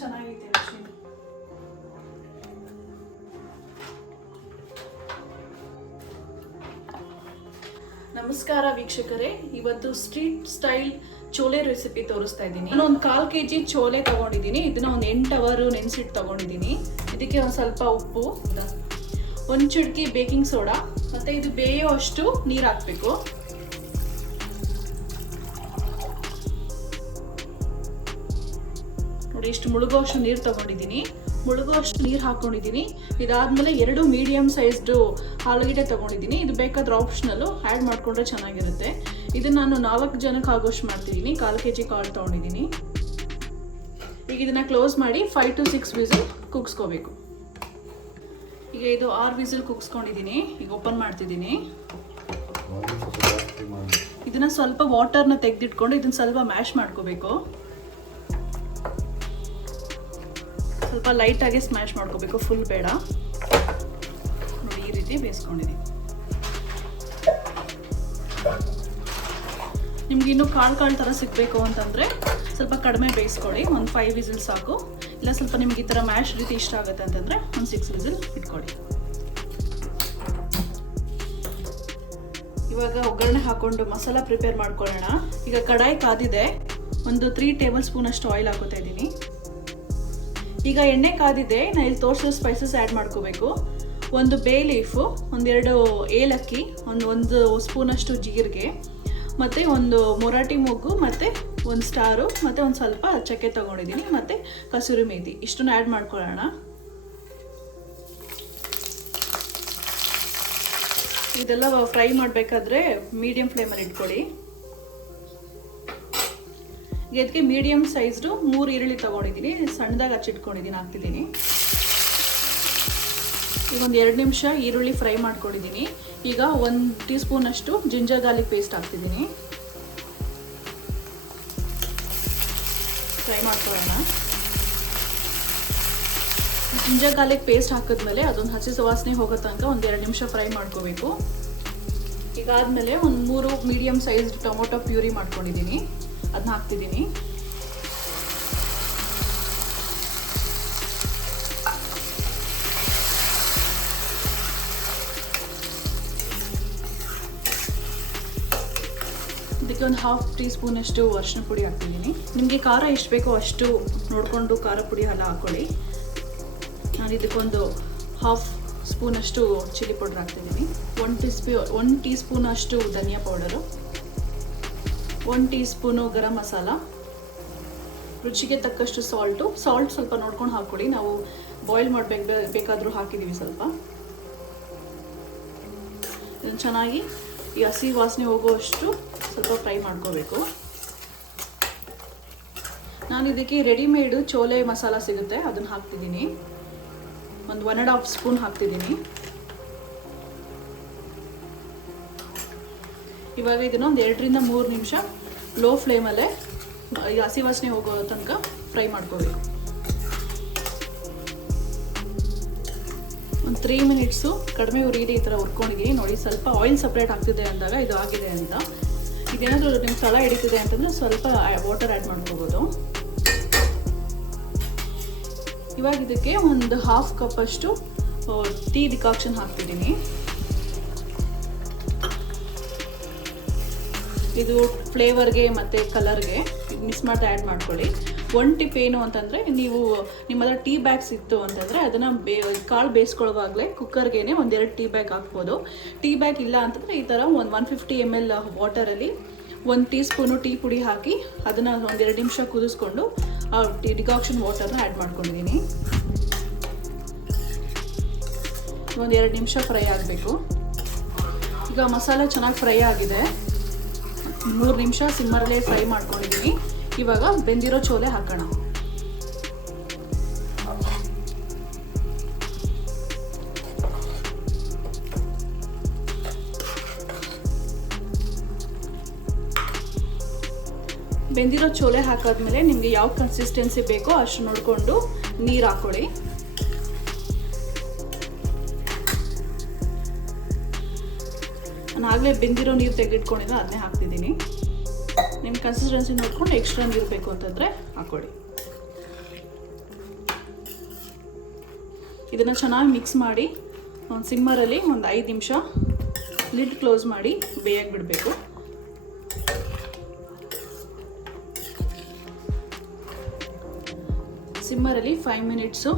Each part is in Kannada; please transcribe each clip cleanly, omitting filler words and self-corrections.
ಚೆನ್ನಾಗೈತೆ ಅಷ್ಟೇ. ನಮಸ್ಕಾರ ವೀಕ್ಷಕರೇ, ಇವತ್ತು ಸ್ಟ್ರೀಟ್ ಸ್ಟೈಲ್ ಚೋಲೆ ರೆಸಿಪಿ ತೋರಿಸ್ತಾ ಇದ್ದೀನಿ. ನಾನು ಒಂದು 1/4 kg ಚೋಲೆ ತಗೊಂಡಿದ್ದೀನಿ. ಇದನ್ನ ಒಂದು 8 ಅವರ್ ನೆನೆಸಿಟ್ಟು ತಗೊಂಡಿದ್ದೀನಿ. ಇದಕ್ಕೆ ಒಂದು ಸ್ವಲ್ಪ ಉಪ್ಪು, ಒಂದು ಚಿಟಿಕೆ ಬೇಕಿಂಗ್ ಸೋಡಾ, ಮತ್ತೆ ಇದು ಬೇಯೋ ಅಷ್ಟು ನೀರು ಹಾಕಬೇಕು. ನೋಡಿ, ಇಷ್ಟು ಮುಳುಗೋಷ್ಟು ನೀರು ತಗೊಂಡಿದ್ದೀನಿ. ಮುಳುಗೋಷ್ಟು ನೀರು ಹಾಕೊಂಡಿದ್ದೀನಿ. ಇದಾದ್ಮೇಲೆ 2 ಮೀಡಿಯಂ ಸೈಜ್ಡು ಆಲೂಗಡ್ಡೆ ತಗೊಂಡಿದ್ದೀನಿ. ಇದು ಬೇಕಾದ್ರೆ ಆಪ್ಷನಲ್ಲು, ಆ್ಯಡ್ ಮಾಡಿಕೊಂಡ್ರೆ ಚೆನ್ನಾಗಿರುತ್ತೆ. ಇದನ್ನ ನಾನು 4 ಜನಕ್ಕೆ ಆಗೋಷ್ಟು ಮಾಡ್ತಿದ್ದೀನಿ. 1/4 kg ಕಾಳು ತಗೊಂಡಿದ್ದೀನಿ. ಈಗ ಇದನ್ನ ಕ್ಲೋಸ್ ಮಾಡಿ 5 to 6 ವಿಸಿಲ್ ಕುಗ್ಸ್ಕೋಬೇಕು. ಈಗ ಇದು 6 ವಿಸಿಲ್ ಕುಗ್ಸ್ಕೊಂಡಿದ್ದೀನಿ. ಈಗ ಓಪನ್ ಮಾಡ್ತಿದ್ದೀನಿ. ಇದನ್ನ ಸ್ವಲ್ಪ ವಾಟರ್ನ ತೆಗೆದಿಟ್ಕೊಂಡು ಇದನ್ನ ಸ್ವಲ್ಪ ಮ್ಯಾಶ್ ಮಾಡ್ಕೋಬೇಕು. ಸ್ವಲ್ಪ ಲೈಟಾಗಿ ಸ್ಮ್ಯಾಶ್ ಮಾಡ್ಕೋಬೇಕು, ಫುಲ್ ಬೇಡ. ನೋಡಿ, ಈ ರೀತಿ ಬೇಯಿಸ್ಕೊಂಡಿದ್ದೀನಿ. ನಿಮ್ಗೆ ಇನ್ನೂ ಕಾಳು ಥರ ಸಿಗಬೇಕು ಅಂತಂದರೆ ಸ್ವಲ್ಪ ಕಡಿಮೆ ಬೇಯಿಸ್ಕೊಳ್ಳಿ. ಒಂದು 5 ವಿಸಿಲ್ ಸಾಕು. ಇಲ್ಲ ಸ್ವಲ್ಪ ನಿಮ್ಗೆ ಈ ಥರ ಮ್ಯಾಶ್ ರೀತಿ ಇಷ್ಟ ಆಗುತ್ತೆ ಅಂತಂದರೆ ಒಂದು 6 ವಿಸಿಲ್ ಇಟ್ಕೊಳ್ಳಿ. ಇವಾಗ ಒಗ್ಗರಣೆ ಹಾಕ್ಕೊಂಡು ಮಸಾಲ ಪ್ರಿಪೇರ್ ಮಾಡ್ಕೊಳ್ಳೋಣ. ಈಗ ಕಡಾಯಿ ಕಾದಿದೆ. ಒಂದು 3 ಟೇಬಲ್ ಸ್ಪೂನ್ ಅಷ್ಟು ಆಯಿಲ್ ಹಾಕೋತಾ ಇದ್ದೀನಿ. ಈಗ ಎಣ್ಣೆ ಕಾದಿದೆ. ನಾನು ಇಲ್ಲಿ ತೋರಿಸೋ ಸ್ಪೈಸಸ್ ಆ್ಯಡ್ ಮಾಡ್ಕೋಬೇಕು. ಒಂದು ಬೇ ಲೀಫು, 1-2 ಏಲಕ್ಕಿ, ಒಂದು ಸ್ಪೂನಷ್ಟು ಜೀರಿಗೆ, ಮತ್ತು ಒಂದು ಮೊರಾಟಿ ಮೊಗ್ಗು, ಮತ್ತು ಒಂದು ಸ್ಟಾರು, ಮತ್ತು ಒಂದು ಸ್ವಲ್ಪ ಚಕ್ಕೆ ತೊಗೊಂಡಿದ್ದೀನಿ, ಮತ್ತು ಕಸೂರಿ ಮೇಥಿ. ಇಷ್ಟನ್ನು ಆ್ಯಡ್ ಮಾಡ್ಕೊಳ್ಳೋಣ. ಇದೆಲ್ಲ ಫ್ರೈ ಮಾಡಬೇಕಾದ್ರೆ ಮೀಡಿಯಂ ಫ್ಲೇಮಲ್ಲಿ ಇಟ್ಕೊಳ್ಳಿ. ಇದಕ್ಕೆ ಮೀಡಿಯಂ ಸೈಜ್ಡು 3 ಈರುಳ್ಳಿ ತೊಗೊಂಡಿದ್ದೀನಿ. ಸಣ್ಣದಾಗಿ ಹಚ್ಚಿಟ್ಕೊಂಡಿದ್ದೀನಿ, ಹಾಕ್ತಿದ್ದೀನಿ. ಈಗ ಒಂದು 2 ನಿಮಿಷ ಈರುಳ್ಳಿ ಫ್ರೈ ಮಾಡ್ಕೊಂಡಿದ್ದೀನಿ. ಈಗ 1 ಟೀ ಸ್ಪೂನ್ ಅಷ್ಟು ಜಿಂಜರ್ ಗಾರ್ಲಿಕ್ ಪೇಸ್ಟ್ ಹಾಕ್ತಿದ್ದೀನಿ. ಫ್ರೈ ಮಾಡ್ಕೊಳ್ಳೋಣ. ಜಿಂಜರ್ ಗಾರ್ಲಿಕ್ ಪೇಸ್ಟ್ ಹಾಕಿದ್ಮೇಲೆ ಅದೊಂದು ಹಸಿ ಸುವಾಸನೆ ಹೋಗೋ ತನಕ ಒಂದು 2 ನಿಮಿಷ ಫ್ರೈ ಮಾಡ್ಕೋಬೇಕು. ಈಗ ಆದಮೇಲೆ ಒಂದು 3 ಮೀಡಿಯಂ ಸೈಜ್ ಟೊಮೊಟೊ ಪ್ಯೂರಿ ಮಾಡ್ಕೊಂಡಿದ್ದೀನಿ, ಅದನ್ನ ಹಾಕ್ತಿದ್ದೀನಿ. ಇದಕ್ಕೆ ಒಂದು 1/2 ಟೀ ಸ್ಪೂನ್ ಅಷ್ಟು ಅರಿಶಿನ ಪುಡಿ ಹಾಕ್ತಿದ್ದೀನಿ. ನಿಮಗೆ ಖಾರ ಎಷ್ಟು ಬೇಕೋ ಅಷ್ಟು ನೋಡಿಕೊಂಡು ಖಾರ ಪುಡಿ ಎಲ್ಲ ಹಾಕ್ಕೊಳ್ಳಿ. ನಾನು ಇದಕ್ಕೊಂದು 1/2 ಸ್ಪೂನ್ ಅಷ್ಟು ಚಿಲ್ಲಿ ಪೌಡರ್ ಹಾಕ್ತಿದ್ದೀನಿ. 1 ಟೀ ಸ್ಪೂನ್ ಅಷ್ಟು ಧನಿಯಾ powder, 1 tea spoon garam masala, ರುಚಿಗೆ ತಕ್ಕಷ್ಟು ಸಾಲ್ಟ್ ಸ್ವಲ್ಪ ನೋಡ್ಕೊಂಡು ಹಾಕ್ಕೊಡಿ. ನಾವು ಬಾಯ್ಲ್ ಬೇಕಾದರೂ ಹಾಕಿದ್ದೀವಿ ಸ್ವಲ್ಪ. ಇದನ್ನು ಚೆನ್ನಾಗಿ ಈ ಹಸಿ ವಾಸನೆ ಹೋಗುವಷ್ಟು ಸ್ವಲ್ಪ ಫ್ರೈ ಮಾಡ್ಕೋಬೇಕು. ನಾನು ಇದಕ್ಕೆ ರೆಡಿಮೇಡು ಚೋಲೆ ಮಸಾಲ ಸಿಗುತ್ತೆ, ಅದನ್ನು ಹಾಕ್ತಿದ್ದೀನಿ. ಒಂದು 1.5 ಸ್ಪೂನ್ ಹಾಕ್ತಿದ್ದೀನಿ. ಇವಾಗ ಇದನ್ನು ಒಂದು 2 ರಿಂದ 3 ನಿಮಿಷ ಲೋ ಫ್ಲೇಮಲ್ಲೇ ಹಸಿ ವಾಸನೆ ಹೋಗೋ ತನಕ ಫ್ರೈ ಮಾಡ್ಕೋಬೇಕು. ಒಂದು 3 ಮಿನಿಟ್ಸು ಕಡಿಮೆ ಉರಿಯಿದೆ ಈ ಥರ ಹುರ್ಕೊಂಡಿದ್ದೀನಿ. ನೋಡಿ, ಸ್ವಲ್ಪ ಆಯಿಲ್ ಸಪ್ರೇಟ್ ಆಗ್ತಿದೆ ಅಂದಾಗ ಇದು ಆಗಿದೆ ಅಂತ. ಇದೇನಾದರೂ ನಿಮ್ಗೆ ತಳ ಹಿಡಿತಿದೆ ಅಂತಂದರೆ ಸ್ವಲ್ಪ ವಾಟರ್ ಆ್ಯಡ್ ಮಾಡ್ಕೋಬೋದು. ಇವಾಗ ಇದಕ್ಕೆ ಒಂದು 1/2 ಕಪ್ ಅಷ್ಟು ಟೀ ಡಿಕಾಕ್ಷನ್ ಹಾಕ್ತಿದ್ದೀನಿ. ಇದು ಫ್ಲೇವರ್ಗೆ ಮತ್ತು ಕಲರ್ಗೆ ಮಿಕ್ಸ್ ಮಾಡಿ ಆ್ಯಡ್ ಮಾಡ್ಕೊಳ್ಳಿ. 1 ಟಿಪ್ ಏನು ಅಂತಂದರೆ, ನೀವು ನಿಮ್ಮ ಹತ್ರ ಟೀ ಬ್ಯಾಗ್ಸ್ ಇತ್ತು ಅಂತಂದರೆ ಅದನ್ನು ಕಾಳು ಬೇಯಿಸ್ಕೊಳ್ಳುವಾಗಲೇ ಕುಕ್ಕರ್ಗೆ ಒಂದು 2 ಟೀ ಬ್ಯಾಗ್ ಹಾಕ್ಬೋದು. ಟೀ ಬ್ಯಾಗ್ ಇಲ್ಲ ಅಂತಂದರೆ ಈ ಥರ ಒಂದು 150 ml ವಾಟರಲ್ಲಿ 1 ಟೀ ಸ್ಪೂನು ಟೀ ಪುಡಿ ಹಾಕಿ ಅದನ್ನು ಒಂದು 2 ನಿಮಿಷ ಕುದಿಸ್ಕೊಂಡು ಆ ಟೀ ಡಿಕಾಕ್ಷನ್ ವಾಟರ್ನ ಆ್ಯಡ್ ಮಾಡ್ಕೊಂಡಿದ್ದೀನಿ. ಒಂದು 2 ನಿಮಿಷ ಫ್ರೈ ಆಗಬೇಕು. ಈಗ ಮಸಾಲೆ ಚೆನ್ನಾಗಿ ಫ್ರೈ ಆಗಿದೆ. 3 ನಿಮಿಷ ಸಿಮ್ಮರಲ್ಲೇ ಫ್ರೈ ಮಾಡ್ಕೊಂಡಿದ್ದೀನಿ. ಇವಾಗ ಬೆಂದಿರೋ ಚೋಲೆ ಹಾಕೋಣ. ಬೆಂದಿರೋ ಚೋಲೆ ಹಾಕಾದ್ಮೇಲೆ ನಿಮಗೆ ಯಾವ ಕನ್ಸಿಸ್ಟೆನ್ಸಿ ಬೇಕೋ ಅಷ್ಟು ನೋಡಿಕೊಂಡು ನೀರು ಹಾಕೊಳ್ಳಿ. ನಾನು ಆಗಲೇ ಬೆಂದಿರೋ ನೀರು ತೆಗೆದಿಟ್ಕೊಂಡಿದ್ದೆ, ಅದನ್ನೇ ಹಾಕ್ತಿದ್ದೀನಿ. ನಿಮ್ಮ ಕನ್ಸಿಸ್ಟೆನ್ಸಿ ನೋಡ್ಕೊಂಡು ಎಕ್ಸ್ಟ್ರಾ ನೀರು ಬೇಕು ಅಂತಂದರೆ ಹಾಕ್ಕೊಳ್ಳಿ. ಇದನ್ನು ಚೆನ್ನಾಗಿ ಮಿಕ್ಸ್ ಮಾಡಿ ಒಂದು ಸಿಮ್ಮರಲ್ಲಿ ಒಂದು 5 ನಿಮಿಷ ಲಿಡ್ ಕ್ಲೋಸ್ ಮಾಡಿ ಬೇಯಕ್ಕೆ ಬಿಡಬೇಕು. ಸಿಮ್ಮರಲ್ಲಿ 5 ಮಿನಿಟ್ಸು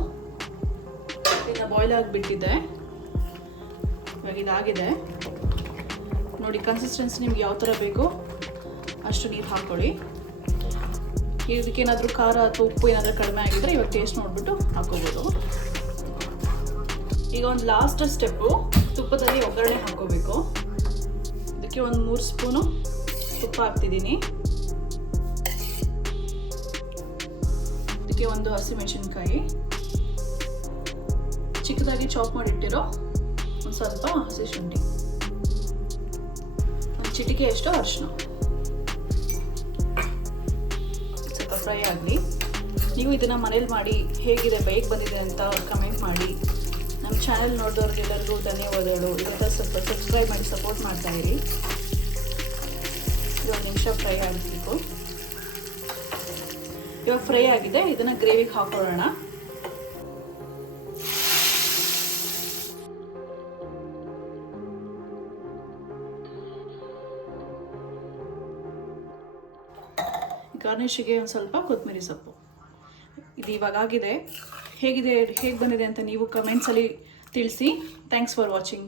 ಇದನ್ನು ಬಾಯ್ಲ್ ಆಗಿಬಿಟ್ಟಿದೆ. ಇವಾಗ ಇದಾಗಿದೆ ನೋಡಿ. ಕನ್ಸಿಸ್ಟೆನ್ಸಿ ನಿಮ್ಗೆ ಯಾವ ಥರ ಬೇಕೋ ಅಷ್ಟು ನೀರು ಹಾಕ್ಕೊಳ್ಳಿ. ಇದಕ್ಕೇನಾದರೂ ಖಾರ ಅಥವಾ ಉಪ್ಪು ಏನಾದರೂ ಕಡಿಮೆ ಆಗಿದ್ದರೆ ಇವಾಗ ಟೇಸ್ಟ್ ನೋಡಿಬಿಟ್ಟು ಹಾಕೋಬೋದು. ಈಗ ಒಂದು ಲಾಸ್ಟ್ ಸ್ಟೆಪ್ಪು, ತುಪ್ಪದಲ್ಲಿ ಒಗ್ಗರಣೆ ಹಾಕೋಬೇಕು. ಇದಕ್ಕೆ ಒಂದು 3 ಸ್ಪೂನು ತುಪ್ಪ ಹಾಕ್ತಿದ್ದೀನಿ. ಇದಕ್ಕೆ ಒಂದು ಹಸಿಮೆಣಸಿನ್ಕಾಯಿ, ಚಿಕ್ಕದಾಗಿ ಚಾಪ್ ಮಾಡಿಟ್ಟಿರೋ ಒಂದು ಸ್ವಲ್ಪ ಹಸಿ ಶುಂಠಿ, ಒಂದು ಚಿಟಿಕೆಯಷ್ಟು ಅರಿಶಿನ. ಸ್ವಲ್ಪ ಫ್ರೈ ಆಗಲಿ. ನೀವು ಇದನ್ನು ಮನೇಲಿ ಮಾಡಿ ಹೇಗಿದೆ, ಬೇಗ ಬಂದಿದೆ ಅಂತ ಕಮೆಂಟ್ ಮಾಡಿ. ನಮ್ಮ ಚಾನೆಲ್ ನೋಡಿದವ್ರಿಗೆಲ್ಲರಿಗೂ ಧನ್ಯವಾದಗಳು. ಇದರಿಂದ ಸ್ವಲ್ಪ ಸಬ್ಸ್ಕ್ರೈಬ್ ಮಾಡಿ ಸಪೋರ್ಟ್ ಮಾಡ್ತಾಯಿರಿ. ಇದು 1 ನಿಮಿಷ ಫ್ರೈ ಆಗಬೇಕು. ಇವಾಗ ಫ್ರೈ ಆಗಿದೆ, ಇದನ್ನು ಗ್ರೇವಿಗೆ ಹಾಕೊಳ್ಳೋಣ. ಗಾರ್ನಿಷಿಗೆ ಒಂದು ಸ್ವಲ್ಪ ಕೊತ್ತಂಬರಿ ಸೊಪ್ಪು. ಇದು ಇವಾಗ ಆಗಿದೆ. ಹೇಗೆ ಬಂದಿದೆ ಅಂತ ನೀವು ಕಮೆಂಟ್ಸಲ್ಲಿ ತಿಳಿಸಿ. Thanks for watching.